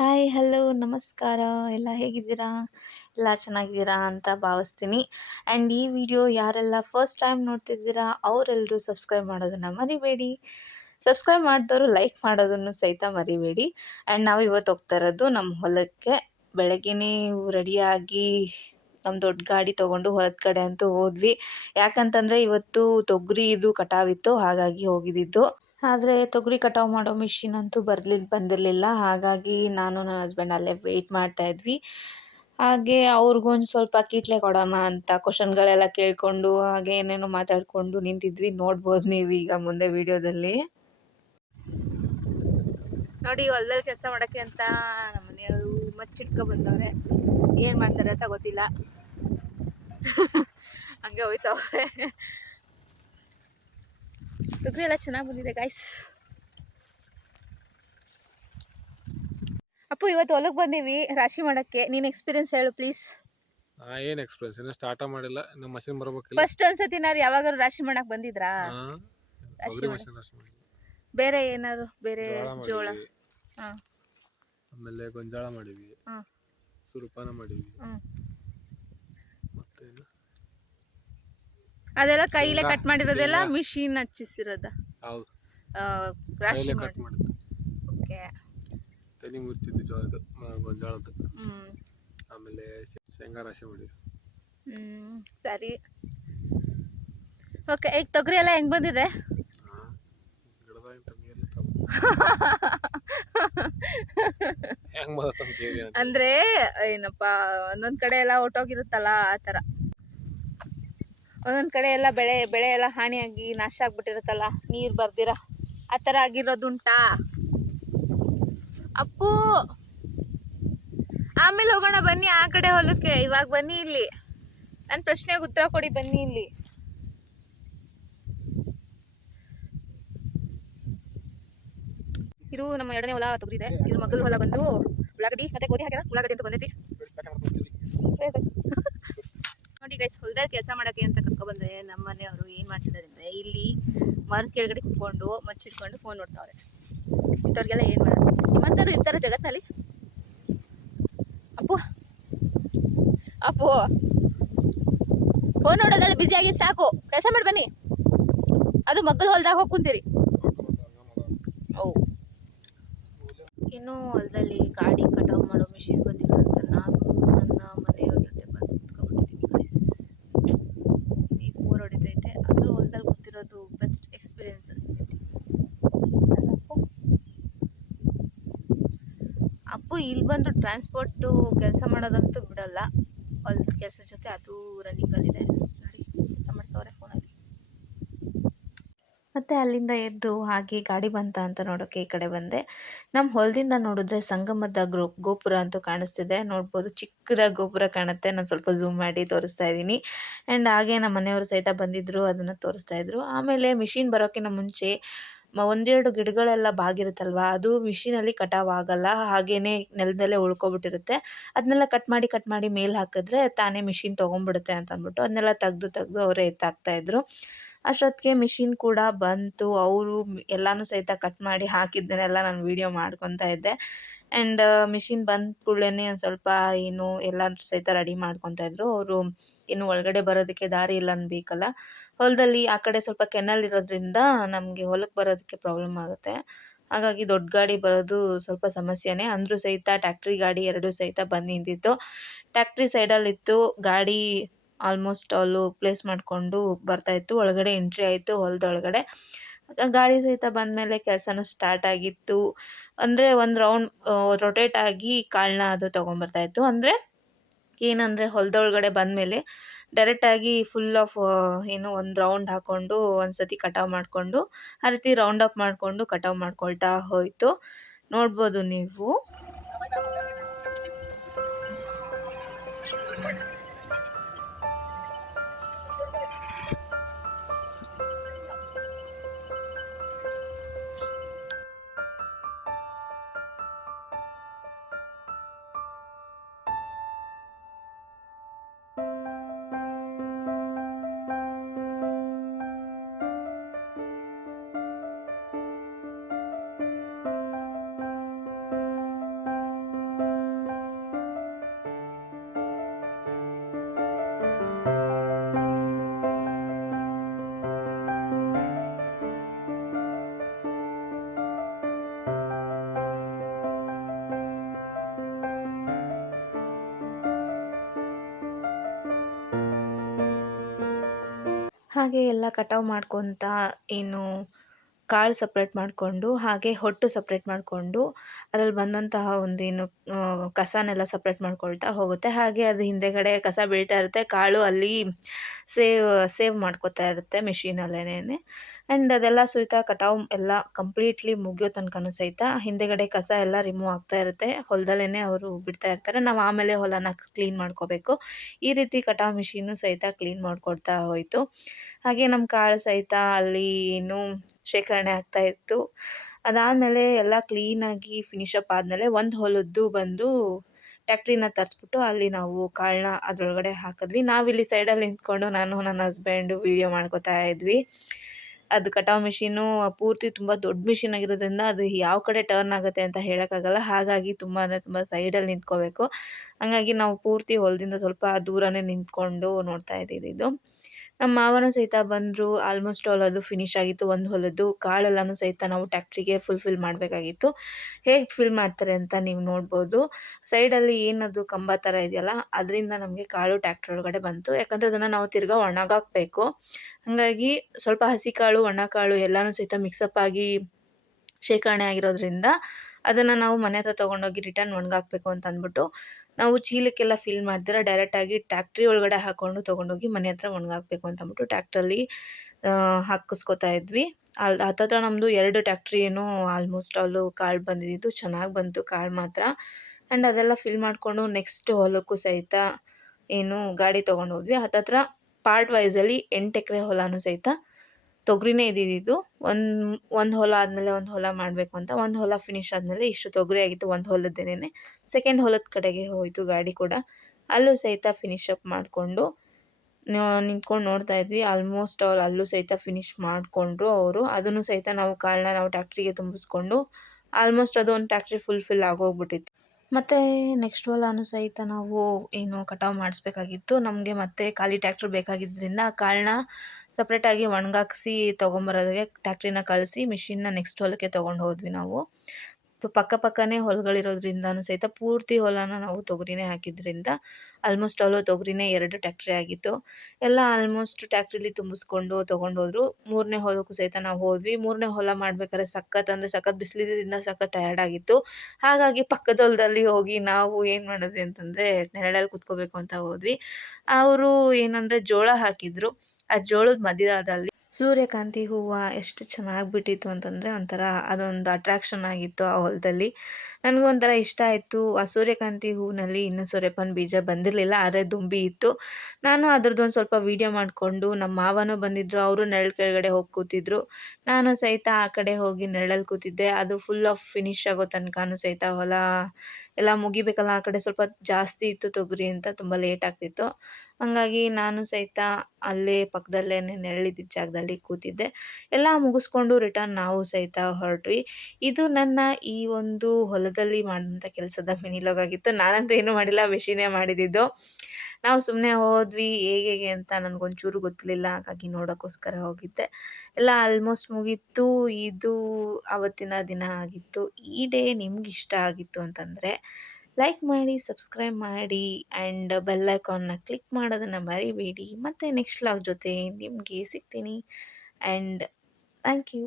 Hi, hello, ನಮಸ್ಕಾರ. ಎಲ್ಲ ಹೇಗಿದ್ದೀರಾ? ಎಲ್ಲ ಚೆನ್ನಾಗಿದ್ದೀರಾ ಅಂತ ಭಾವಿಸ್ತೀನಿ. ಆ್ಯಂಡ್ ಈ ವಿಡಿಯೋ ಯಾರೆಲ್ಲ ಫಸ್ಟ್ ಟೈಮ್ ನೋಡ್ತಿದ್ದೀರಾ ಅವರೆಲ್ಲರೂ ಸಬ್ಸ್ಕ್ರೈಬ್ ಮಾಡೋದನ್ನು ಮರಿಬೇಡಿ. ಸಬ್ಸ್ಕ್ರೈಬ್ ಮಾಡಿದವರು ಲೈಕ್ ಮಾಡೋದನ್ನು ಸಹಿತ ಮರಿಬೇಡಿ. ಆ್ಯಂಡ್ ನಾವು ಇವತ್ತು ಹೋಗ್ತಾ ಇರೋದು ನಮ್ಮ ಹೊಲಕ್ಕೆ. ಬೆಳಗ್ಗೆನೇ ರೆಡಿಯಾಗಿ ನಮ್ಮ ದೊಡ್ಡ ಗಾಡಿ ತೊಗೊಂಡು ಹೊಲದ ಕಡೆ ಅಂತೂ ಹೋದ್ವಿ. ಯಾಕಂತಂದರೆ ಇವತ್ತು ತೊಗರಿ ಇದು ಕಟಾವಿತ್ತು, ಹಾಗಾಗಿ ಹೋಗಿದ್ದಿದ್ದು. ಆದರೆ ತೊಗರಿ ಕಟಾವು ಮಾಡೋ ಮಿಷಿನ್ ಅಂತೂ ಬಂದಿರಲಿಲ್ಲ. ಹಾಗಾಗಿ ನಾನು ನನ್ನ ಹಸ್ಬೆಂಡ್ ಅಲ್ಲೇ ವೆಯ್ಟ್ ಮಾಡ್ತಾ ಇದ್ವಿ. ಹಾಗೆ ಅವ್ರಿಗೊಂದು ಸ್ವಲ್ಪ ಕೀಟ್ಲೆ ಕೊಡೋಣ ಅಂತ ಕ್ವಶನ್ಗಳೆಲ್ಲ ಕೇಳಿಕೊಂಡು ಹಾಗೆ ಏನೇನೋ ಮಾತಾಡಿಕೊಂಡು ನಿಂತಿದ್ವಿ. ನೋಡ್ಬೋದು ನೀವು ಈಗ ಮುಂದೆ ವಿಡಿಯೋದಲ್ಲಿ. ನೋಡಿ, ಹೊಲದಲ್ಲಿ ಕೆಲಸ ಮಾಡೋಕ್ಕೆ ಅಂತ ನಮ್ಮ ಮನೆಯವರು ಮಚ್ಚಿಟ್ಕೊ ಬಂದವ್ರೆ. ಏನು ಮಾಡ್ತಾರೆ ಅಂತ ಗೊತ್ತಿಲ್ಲ. ಹಂಗೆ ಹೋಯ್ತವ್ರೆ. ತೊಗರಿ ಎಲ್ಲ ಚೆನ್ನಾಗಿ ಬಂದಿದೆ ಗಾಯ್ಸ್. ಅಪ್ಪು, ಇವತ್ತು ಹೊಲಕ್ಕೆ ಬಂದೀವಿ ರಾಶಿ ಮಾಡಕ್ಕೆ. ನೀನ್ ಎಕ್ಸ್ಪೀರಿಯನ್ಸ್ ಹೇಳು ಪ್ಲೀಸ್. ಏನ್ ಎಕ್ಸ್ಪೀರಿಯನ್ಸ್ ಇನ್ನು ಸ್ಟಾರ್ಟ್ ಮಾಡಿಲ್ಲ, ನಮ್ಮ ಮಷಿನ್ ಬರಬೇಕಿಲ್ಲ. ಫಸ್ಟ್ ಒಂದ್ಸತಿನಾರು ಯಾವಾಗಾರು ರಾಶಿ ಮಾಡಕ್ ಬಂದಿದ್ರಾ? ತೊಗರಿ ಮಷಿನ್ ರಾಶಿ ಮಾಡಿಲ್ಲ. ಬೇರೆ ಏನಾದ್ರು ಬೇರೆ ಜೋಳ? ಆಮೇಲೆ ಗೊಂಜಾಳ ಮಾಡಿವಿ, ಸುರಪಾನ ಮಾಡಿವಿ. ಮತ್ತೇನು ಅದೆಲ್ಲ ಕೈಲೇ ಕಟ್ ಮಾಡಿರೋದೆಲ್ಲ ಮಿಷಿನ್ ಹಚ್ಚಿಸಿರೋದ? ಹೌದು, ರಾಶಿ ಕಟ್ ಮಾಡಿದ್ದು. ಓಕೆ. ತೆನಿ ಮುರ್ತಿದ್ದು ಜೋಳದ ಗೊಂಜಾಳದ. ಆಮೇಲೆ ಶೇಂಗಾ ರಾಶಿ ಮಾಡಿವಿ. ಸರಿ, ಓಕೆ. ಈಗ ತೊಗರಿ ಎಲ್ಲ ಹೆಂಗ್ ಬಂದಿದೆ? ಅಂದ್ರೆ ಏನಪ್ಪ, ಒಂದೊಂದ್ ಕಡೆ ಎಲ್ಲ ಹೊಟ್ಟೋಗಿರುತ್ತಲ್ಲ, ಆ ತರ. ಒಂದೊಂದ್ ಕಡೆ ಎಲ್ಲ ಬೆಳೆ ಎಲ್ಲ ಹಾನಿಯಾಗಿ ನಾಶ ಆಗ್ಬಿಟ್ಟಿರುತ್ತಲ್ಲ, ನೀರ್ ಬರ್ದಿರ ಆ ತರ ಆಗಿರೋದುಂಟಾ? ಅಪ್ಪು, ಆಮೇಲೆ ಹೋಗೋಣ ಬನ್ನಿ ಆ ಕಡೆ ಹೊಲಕ್ಕೆ. ಇವಾಗ ಬನ್ನಿ ಇಲ್ಲಿ, ನನ್ನ ಪ್ರಶ್ನೆಗೆ ಉತ್ತರ ಕೊಡಿ, ಬನ್ನಿ ಇಲ್ಲಿ. ಇದು ನಮ್ಮ ಎರಡನೇ ಹೊಲ ತೊಗರಿದೆ. ಇದ್ರ ಮಗಲ್ ಹೊಲ ಬಂದು ಉಳ್ಳಾಗಡ್ಡಿ ಮತ್ತೆ ಗೋಧಿ ಹಾಕ್ಯಾರ. ಉಳ್ಳಾಗಡ್ಡಿ ಅಂತ ಬಂದೈತಿ. ನೋಡಿ ಗೈಸ್, ಹೊಲದಲ್ಲಿ ಕೆಲಸ ಮಾಡಕ್ಕೆ ಅಂತ ಕರ್ಕೊಬಂದ್ರೆ ನಮ್ಮ ಮನೆಯವರು ಏನ್ ಮಾಡ್ತಿದ್ದಾರೆ ಅಂದ್ರೆ, ಇಲ್ಲಿ ಮರದ ಕೆಳಗಡೆ ಕುತ್ಕೊಂಡು ಮಚ್ಚಿಟ್ಕೊಂಡು ಫೋನ್ ನೋಡ್ತಾವ್ರೆ. ಇಂಥವ್ರಿಗೆಲ್ಲ ಏನ್ ಮಾಡೋದು? ನಿಮ್ಮಂತವ್ರು ಇರ್ತಾರೆ ಜಗತ್ನಲ್ಲಿ. ಅಪ್ಪು ಅಪ್ಪು, ಫೋನ್ ನೋಡೋದ್ರಲ್ಲಿ ಬಿಸಿ ಆಗಿ ಸಾಕು, ಕೆಲಸ ಮಾಡಿ ಬನ್ನಿ. ಅದು ಮಗ್ಗಲ್ ಹೊಲ್ದಾಗ ಹೋಗಿ ಕುಂತೀರಿ. ಇನ್ನು ಹೊಲದಲ್ಲಿ ಗಾಡಿ ಕಟಾವು ಮಾಡೋ ಮಿಷಿನ್ ಬಂದಿಲ್ಲ ಅಂತ ನಾನು ನನ್ನ ಮನೆಯವ್ರ ಜೊತೆ ಬಂದ್ಕೊಂಡಿದ್ದೀನಿ ಗೈಸ್. ಈಗ ಬೋರ್ ಹೊಡಿತೈತೆ, ಆದರೂ ಹೊಲದಲ್ಲಿ ಕೂತಿರೋದು ಬೆಸ್ಟ್ ಎಕ್ಸ್ಪೀರಿಯನ್ಸ್ ಅನಿಸ್ತೈತಿ. ಅಪ್ಪು ಇಲ್ಲಿ ಬಂದು ಟ್ರಾನ್ಸ್ಪೋರ್ಟ್ದು ಕೆಲಸ ಮಾಡೋದಂತೂ ಬಿಡಲ್ಲ. ಹೊಲದ ಕೆಲಸ ಜೊತೆ ಅದು ರನ್ನಿಂಗಲ್ಲಿದೆ. ನೋಡಿ, ಕೆಲಸ ಮಾಡ್ತಾವ್ರೆ ಫೋನಲ್ಲಿ. ಮತ್ತು ಅಲ್ಲಿಂದ ಎದ್ದು ಹಾಗೆ ಗಾಡಿ ಬಂತ ಅಂತ ನೋಡೋಕ್ಕೆ ಈ ಕಡೆ ಬಂದೆ. ನಮ್ಮ ಹೊಲದಿಂದ ನೋಡಿದ್ರೆ ಸಂಗಮದ ಗೋಪುರ ಅಂತೂ ಕಾಣಿಸ್ತಿದೆ. ನೋಡ್ಬೋದು, ಚಿಕ್ಕದಾಗಿ ಗೋಪುರ ಕಾಣುತ್ತೆ. ನಾನು ಸ್ವಲ್ಪ ಝೂಮ್ ಮಾಡಿ ತೋರಿಸ್ತಾ ಇದ್ದೀನಿ. ಆ್ಯಂಡ್ ಹಾಗೆ ನಮ್ಮ ಮನೆಯವರು ಸಹಿತ ಬಂದಿದ್ದರು, ಅದನ್ನು ತೋರಿಸ್ತಾ ಇದ್ರು. ಆಮೇಲೆ ಮಿಷಿನ್ ಬರೋಕ್ಕಿಂತ ಮುಂಚೆ ಒಂದೆರಡು ಗಿಡಗಳೆಲ್ಲ ಬಾಗಿರುತ್ತಲ್ವ, ಅದು ಮಿಷಿನಲ್ಲಿ ಕಟಾವ್ ಆಗಲ್ಲ, ಹಾಗೇನೆ ನೆಲದಲ್ಲೇ ಉಳ್ಕೊಬಿಟ್ಟಿರುತ್ತೆ. ಅದನ್ನೆಲ್ಲ ಕಟ್ ಮಾಡಿ ಮೇಲೆ ಹಾಕಿದ್ರೆ ತಾನೇ ಮಿಷಿನ್ ತೊಗೊಂಡ್ಬಿಡುತ್ತೆ ಅಂತ ಅಂದ್ಬಿಟ್ಟು ಅದನ್ನೆಲ್ಲ ತೆಗ್ದು ಅವರೇ ಎತ್ತಾಕ್ತಾಯಿದ್ರು. ಅಷ್ಟೊತ್ತಿಗೆ ಮಿಷಿನ್ ಕೂಡ ಬಂತು. ಅವರು ಎಲ್ಲನೂ ಸಹಿತ ಕಟ್ ಮಾಡಿ ಹಾಕಿದ್ದನ್ನೆಲ್ಲ ನಾನು ವೀಡಿಯೋ ಮಾಡ್ಕೊತಾ ಇದ್ದೆ. ಆ್ಯಂಡ್ ಮಿಷಿನ್ ಬಂದ ಕೂಡಲೇ ಒಂದು ಸ್ವಲ್ಪ ಎಲ್ಲರೂ ಸಹಿತ ರೆಡಿ ಮಾಡ್ಕೊತಾ ಇದ್ರು. ಅವರು ಇನ್ನು ಒಳಗಡೆ ಬರೋದಕ್ಕೆ ದಾರಿ ಇಲ್ಲ ಅನ್ಬೇಕಲ್ಲ. ಹೊಲದಲ್ಲಿ ಆ ಕಡೆ ಸ್ವಲ್ಪ ಕೆನಲ್ ಇರೋದ್ರಿಂದ ನಮಗೆ ಹೊಲಕ್ಕೆ ಬರೋದಕ್ಕೆ ಪ್ರಾಬ್ಲಮ್ ಆಗುತ್ತೆ. ಹಾಗಾಗಿ ದೊಡ್ಡ ಗಾಡಿ ಬರೋದು ಸ್ವಲ್ಪ ಸಮಸ್ಯೆನೇ. ಅಂದರೂ ಸಹಿತ ಟ್ಯಾಕ್ಟ್ರಿ ಗಾಡಿ ಎರಡೂ ಸಹಿತ ಬಂದು ನಿಂತಿತ್ತು. ಟ್ಯಾಕ್ಟ್ರಿ ಸೈಡಲ್ಲಿತ್ತು ಗಾಡಿ. ಆಲ್ಮೋಸ್ಟ್ ಅಲ್ಲೂ ಪ್ಲೇಸ್ ಮಾಡಿಕೊಂಡು ಬರ್ತಾಯಿತ್ತು. ಒಳಗಡೆ ಎಂಟ್ರಿ ಆಯಿತು ಹೊಲದೊಳಗಡೆ. ಗಾಡಿ ಸಹಿತ ಬಂದಮೇಲೆ ಕೆಲಸನೂ ಸ್ಟಾರ್ಟ್ ಆಗಿತ್ತು. ಅಂದರೆ ಒಂದು ರೌಂಡ್ ರೊಟೇಟ್ ಆಗಿ ಕಾಳನ್ನ ಅದು ತೊಗೊಂಬರ್ತಾಯಿತ್ತು. ಏನಂದರೆ ಹೊಲದೊಳಗಡೆ ಬಂದಮೇಲೆ ಡೈರೆಕ್ಟಾಗಿ ಫುಲ್ ಆಫ್ ಒಂದು ರೌಂಡ್ ಹಾಕ್ಕೊಂಡು ಒಂದು ಸತಿ ಕಟಾವು ಮಾಡಿಕೊಂಡು ಆ ರೀತಿ ರೌಂಡ್ ಅಪ್ ಮಾಡಿಕೊಂಡು ಕಟಾವು ಮಾಡ್ಕೊಳ್ತಾ ಹೋಯಿತು. ನೋಡ್ಬೋದು ನೀವು. ಹಾಗೆ ಎಲ್ಲ ಕಟಾವು ಮಾಡ್ಕೊತಾ ಏನು ಕಾಳು ಸಪ್ರೇಟ್ ಮಾಡಿಕೊಂಡು, ಹಾಗೆ ಹೊಟ್ಟು ಸಪ್ರೇಟ್ ಮಾಡಿಕೊಂಡು, ಅದ್ರಲ್ಲಿ ಬಂದಂತಹ ಒಂದೇನು ಕಸನೆಲ್ಲ ಸಪ್ರೇಟ್ ಮಾಡ್ಕೊಳ್ತಾ ಹೋಗುತ್ತೆ. ಹಾಗೆ ಅದು ಹಿಂದೆಗಡೆ ಕಸ ಬೀಳ್ತಾ ಇರುತ್ತೆ, ಕಾಳು ಅಲ್ಲಿ ಸೇವ್ ಮಾಡ್ಕೋತಾ ಇರುತ್ತೆ ಮಿಷಿನಲ್ಲೇನೆ. ಆ್ಯಂಡ್ ಅದೆಲ್ಲ ಸಹಿತ ಕಟಾವು ಎಲ್ಲ ಕಂಪ್ಲೀಟ್ಲಿ ಮುಗಿಯೋ ತನಕನೂ ಸಹಿತ ಹಿಂದೆಗಡೆ ಕಸ ಎಲ್ಲ ರಿಮೂವ್ ಆಗ್ತಾ ಇರುತ್ತೆ. ಹೊಲದಲ್ಲೇ ಅವರು ಬಿಡ್ತಾ ಇರ್ತಾರೆ. ನಾವು ಆಮೇಲೆ ಹೊಲನ ಕ್ಲೀನ್ ಮಾಡ್ಕೋಬೇಕು. ಈ ರೀತಿ ಕಟಾವು ಮಿಷಿನು ಸಹಿತ ಕ್ಲೀನ್ ಮಾಡ್ಕೊಡ್ತಾ ಹೋಯಿತು. ಹಾಗೆ ನಮ್ಮ ಕಾಳು ಸಹಿತ ಅಲ್ಲಿ ಏನು ಶೇಖರಣೆ ಆಗ್ತಾ ಇತ್ತು. ಅದಾದಮೇಲೆ ಎಲ್ಲ ಕ್ಲೀನಾಗಿ ಫಿನಿಶಪ್ ಆದಮೇಲೆ ಒಂದು ಹೊಲದ್ದು ಬಂದು ಟ್ಯಾಕ್ಟ್ರಿನ ತರಿಸ್ಬಿಟ್ಟು ಅಲ್ಲಿ ನಾವು ಕಾಳನ್ನ ಅದರೊಳಗಡೆ ಹಾಕಿದ್ವಿ. ನಾವಿಲ್ಲಿ ಸೈಡಲ್ಲಿ ನಿಂತ್ಕೊಂಡು ನಾನು ನನ್ನ ಹಸ್ಬೆಂಡು ವೀಡಿಯೋ ಮಾಡ್ಕೊತಾ ಇದ್ವಿ. ಅದು ಕಟಾವು ಮಿಷಿನು ಪೂರ್ತಿ ತುಂಬ ದೊಡ್ಡ ಮಿಷಿನ್ ಆಗಿರೋದ್ರಿಂದ ಅದು ಯಾವ ಕಡೆ ಟರ್ನ್ ಆಗುತ್ತೆ ಅಂತ ಹೇಳೋಕ್ಕಾಗಲ್ಲ. ಹಾಗಾಗಿ ತುಂಬ ಅಂದರೆ ತುಂಬ ಸೈಡಲ್ಲಿ ನಿಂತ್ಕೋಬೇಕು. ಹಂಗಾಗಿ ನಾವು ಪೂರ್ತಿ ಹೊಲದಿಂದ ಸ್ವಲ್ಪ ದೂರನೇ ನಿಂತ್ಕೊಂಡು ನೋಡ್ತಾ ಇದ್ದಿದ್ದು. ನಮ್ಮ ಮಾವನೂ ಸಹಿತ ಬಂದರು. ಆಲ್ಮೋಸ್ಟ್ ಆಲ್ ಅದು ಫಿನಿಶ್ ಆಗಿತ್ತು ಒಂದು ಹೊಲದ್ದು. ಕಾಳೆಲ್ಲನೂ ಸಹಿತ ನಾವು ಟ್ಯಾಕ್ಟ್ರಿಗೆ ಫುಲ್ಫಿಲ್ ಮಾಡಬೇಕಾಗಿತ್ತು. ಹೇಗೆ ಫಿಲ್ ಮಾಡ್ತಾರೆ ಅಂತ ನೀವು ನೋಡ್ಬೋದು. ಸೈಡಲ್ಲಿ ಏನದು ಕಂಬ ಥರ ಇದೆಯಲ್ಲ, ಅದರಿಂದ ನಮಗೆ ಕಾಳು ಟ್ಯಾಕ್ಟ್ರ್ ಒಳಗಡೆ ಬಂತು. ಯಾಕಂದರೆ ಅದನ್ನು ನಾವು ತಿರ್ಗಾ ಒಣಗಾಕಬೇಕು. ಹಾಗಾಗಿ ಸ್ವಲ್ಪ ಹಸಿ ಕಾಳು, ಒಣ ಕಾಳು ಎಲ್ಲನೂ ಸಹಿತ ಮಿಕ್ಸಪ್ ಆಗಿ ಶೇಖರಣೆ ಆಗಿರೋದ್ರಿಂದ ಅದನ್ನು ನಾವು ಮನೆ ಹತ್ರ ತೊಗೊಂಡೋಗಿ ರಿಟರ್ನ್ ಒಣಗಾಕಬೇಕು ಅಂತ ಅಂದ್ಬಿಟ್ಟು, ನಾವು ಚೀಲಕ್ಕೆಲ್ಲ ಫಿಲ್ ಮಾಡ್ದಿರ ಡೈರೆಕ್ಟಾಗಿ ಟ್ಯಾಕ್ಟ್ರಿ ಒಳಗಡೆ ಹಾಕ್ಕೊಂಡು ತೊಗೊಂಡೋಗಿ ಮನೆ ಹತ್ರ ಒಣಗಾಕಬೇಕು ಅಂತ ಅಂದ್ಬಿಟ್ಟು ಟ್ಯಾಕ್ಟ್ರಲ್ಲಿ ಹಾಕಿಸ್ಕೊತಾ ಇದ್ವಿ. ಹತ್ತತ್ರ ನಮ್ಮದು 2 ಟ್ಯಾಕ್ಟ್ರಿ ಏನೋ ಆಲ್ಮೋಸ್ಟ್ ಆಲು ಕಾಳು ಬಂದಿದ್ದು. ಚೆನ್ನಾಗಿ ಬಂತು ಕಾಳು ಮಾತ್ರ. ಆ್ಯಂಡ್ ಅದೆಲ್ಲ ಫಿಲ್ ಮಾಡಿಕೊಂಡು ನೆಕ್ಸ್ಟ್ ಹೊಲಕ್ಕೂ ಸಹಿತ ಏನು ಗಾಡಿ ತೊಗೊಂಡೋದ್ವಿ. ಹತ್ತತ್ರ ಪಾರ್ಟ್ ವೈಸಲ್ಲಿ 8 ಎಕರೆ ಹೊಲನೂ ಸಹಿತ ತೊಗರಿನೇ ಇದ್ದಿದ್ದು. ಒಂದು ಹೊಲ ಆದಮೇಲೆ ಒಂದು ಹೊಲ ಮಾಡಬೇಕು ಅಂತ. ಒಂದು ಹೊಲ ಫಿನಿಶ್ ಆದಮೇಲೆ ಇಷ್ಟು ತೊಗರಿ ಆಗಿತ್ತು ಒಂದು ಹೊಲದ್ದೇನೆ. ಸೆಕೆಂಡ್ ಹೊಲದ ಕಡೆಗೆ ಹೋಯಿತು ಗಾಡಿ ಕೂಡ. ಅಲ್ಲೂ ಸಹಿತ ಫಿನಿಶಪ್ ಮಾಡಿಕೊಂಡು ನಿಂತ್ಕೊಂಡು ನೋಡ್ತಾ ಇದ್ವಿ. ಆಲ್ಮೋಸ್ಟ್ ಆಲ್ ಅಲ್ಲೂ ಸಹಿತ ಫಿನಿಶ್ ಮಾಡಿಕೊಂಡ್ರು ಅವರು. ಅದನ್ನು ಸಹಿತ ನಾವು ಕಾಳನ್ನ ನಾವು ಟ್ಯಾಕ್ಟ್ರಿಗೆ ತುಂಬಿಸ್ಕೊಂಡು ಆಲ್ಮೋಸ್ಟ್ ಅದು ಒಂದು ಟ್ಯಾಕ್ಟ್ರಿ ಫುಲ್ಫಿಲ್ ಆಗೋಗ್ಬಿಟ್ಟಿತ್ತು. ಮತ್ತು ನೆಕ್ಸ್ಟ್ ಹೊಲನೂ ಸಹಿತ ನಾವು ಏನು ಕಟಾವು ಮಾಡಿಸ್ಬೇಕಾಗಿತ್ತು. ನಮಗೆ ಮತ್ತೆ ಖಾಲಿ ಟ್ಯಾಕ್ಟ್ರ್ ಬೇಕಾಗಿದ್ದರಿಂದ ಆ ಕಾಳನ್ನ ಸಪ್ರೇಟಾಗಿ ಒಣಗಾಕ್ಸಿ ತೊಗೊಂಬರೋದಕ್ಕೆ ಟ್ಯಾಕ್ಟ್ರಿನ ಕಳಿಸಿ ಮಿಷಿನ್ನ ನೆಕ್ಸ್ಟ್ ಹೊಲಕ್ಕೆ ತೊಗೊಂಡು ಹೋದ್ವಿ ನಾವು. ಪಕ್ಕನೇ ಹೊಲಗಳಿರೋದ್ರಿಂದನೂ ಸಹಿತ ಪೂರ್ತಿ ಹೊಲನ ನಾವು ತೊಗರಿನೇ ಹಾಕಿದ್ರಿಂದ ಆಲ್ಮೋಸ್ಟ್ ಆಲು ತೊಗರಿನೇ 2 ಟ್ಯಾಕ್ಟ್ರಿ ಆಗಿತ್ತು. ಎಲ್ಲ ಆಲ್ಮೋಸ್ಟ್ ಟ್ಯಾಕ್ಟ್ರಿಲಿ ತುಂಬಿಸ್ಕೊಂಡು ತೊಗೊಂಡೋದ್ರು. 3ನೇ ಹೊಲಕ್ಕೂ ಸಹಿತ ನಾವು ಹೋದ್ವಿ. 3ನೇ ಹೊಲ ಮಾಡ್ಬೇಕಾದ್ರೆ ಸಖತ್ ಅಂದರೆ ಸಖತ್ ಬಿಸಿಲಿದ್ರಿಂದ ಸಖತ್ ಟಯರ್ಡ್ ಆಗಿತ್ತು. ಹಾಗಾಗಿ ಪಕ್ಕದ ಹೊಲದಲ್ಲಿ ಹೋಗಿ ನಾವು ಏನು ಮಾಡಿದ್ವಿ ಅಂತಂದರೆ ನೆರಳಲ್ಲಿ ಕೂತ್ಕೋಬೇಕು ಅಂತ ಹೋದ್ವಿ. ಅವರು ಏನಂದರೆ ಜೋಳ ಹಾಕಿದ್ರು. ಆ ಜೋಳದ ಮಧ್ಯದಲ್ಲಿ ಸೂರ್ಯಕಾಂತಿ ಹೂವು ಎಷ್ಟು ಚೆನ್ನಾಗಿ ಬಿಟ್ಟಿತ್ತು ಅಂತಂದರೆ ಒಂಥರ ಅದೊಂದು ಅಟ್ರಾಕ್ಷನ್ ಆಗಿತ್ತು ಆ ಹೊಲದಲ್ಲಿ. ನನಗೂ ಒಂಥರ ಇಷ್ಟ ಆಯಿತು. ಆ ಸೂರ್ಯಕಾಂತಿ ಹೂವಿನಲ್ಲಿ ಇನ್ನೂ ಸೂರ್ಯಪಾನ ಬೀಜ ಬಂದಿರಲಿಲ್ಲ, ಆದರೆ ದುಂಬಿ ಇತ್ತು. ನಾನು ಅದ್ರದ್ದೊಂದು ಸ್ವಲ್ಪ ವೀಡಿಯೋ ಮಾಡಿಕೊಂಡು ನಮ್ಮ ಮಾವನೂ ಬಂದಿದ್ದರು. ಅವರು ನೆರಳು ಕೆಳಗಡೆ ಹೋಗಿ ಕೂತಿದ್ರು. ನಾನು ಸಹಿತ ಆ ಕಡೆ ಹೋಗಿ ನೆರಳಲ್ಲಿ ಕೂತಿದ್ದೆ. ಅದು ಫುಲ್ ಆಫ್ ಫಿನಿಶ್ ಆಗೋ ತನಕನೂ ಸಹಿತ ಹೊಲ ಎಲ್ಲ ಮುಗಿಬೇಕಲ್ಲ, ಆ ಕಡೆ ಸ್ವಲ್ಪ ಜಾಸ್ತಿ ಇತ್ತು ತೊಗರಿ ಅಂತ ತುಂಬ ಲೇಟ್ ಆಗ್ತಿತ್ತು. ಹಾಗಾಗಿ ನಾನು ಸಹಿತ ಅಲ್ಲೇ ಪಕ್ಕದಲ್ಲೇ ನೆರಳಿದ್ದಿದ್ದ ಜಾಗದಲ್ಲಿ ಕೂತಿದ್ದೆ. ಎಲ್ಲ ಮುಗಿಸ್ಕೊಂಡು ರಿಟರ್ನ್ ನಾವು ಸಹಿತ ಹೊರಟ್ವಿ. ಇದು ನನ್ನ ಈ ಒಂದು ಹೊಲದಲ್ಲಿ ಮಾಡಿದಂಥ ಕೆಲಸದ ಮಿನಿ ವ್ಲಾಗ್ ಆಗಿತ್ತು. ನಾನಂತೂ ಏನೂ ಮಾಡಿಲ್ಲ, ಮಿಷಿನೇ ಮಾಡಿದ್ದಿದ್ದು. ನಾವು ಸುಮ್ಮನೆ ಹೋದ್ವಿ ಹೇಗೆ ಅಂತ ನನಗೊಂಚೂರು ಗೊತ್ತಿರಲಿಲ್ಲ. ಹಾಗಾಗಿ ನೋಡೋಕ್ಕೋಸ್ಕರ ಹೋಗಿದ್ದೆ. ಎಲ್ಲ ಆಲ್ಮೋಸ್ಟ್ ಮುಗೀತು. ಇದು ಆವತ್ತಿನ ದಿನ ಆಗಿತ್ತು. ಈ ಡೇ ನಿಮ್ಗೆ ಇಷ್ಟ ಆಗಿತ್ತು ಅಂತಂದರೆ ಲೈಕ್ ಮಾಡಿ, ಸಬ್ಸ್ಕ್ರೈಬ್ ಮಾಡಿ ಆ್ಯಂಡ್ ಬೆಲ್ ಐಕಾನ್ನ ಕ್ಲಿಕ್ ಮಾಡೋದನ್ನು ಮರಿಬೇಡಿ. ಮತ್ತೆ ನೆಕ್ಸ್ಟ್ ವ್ಲಾಗ್ ಜೊತೆ ನಿಮಗೆ ಸಿಗ್ತೀನಿ ಆ್ಯಂಡ್ ಥ್ಯಾಂಕ್ ಯು.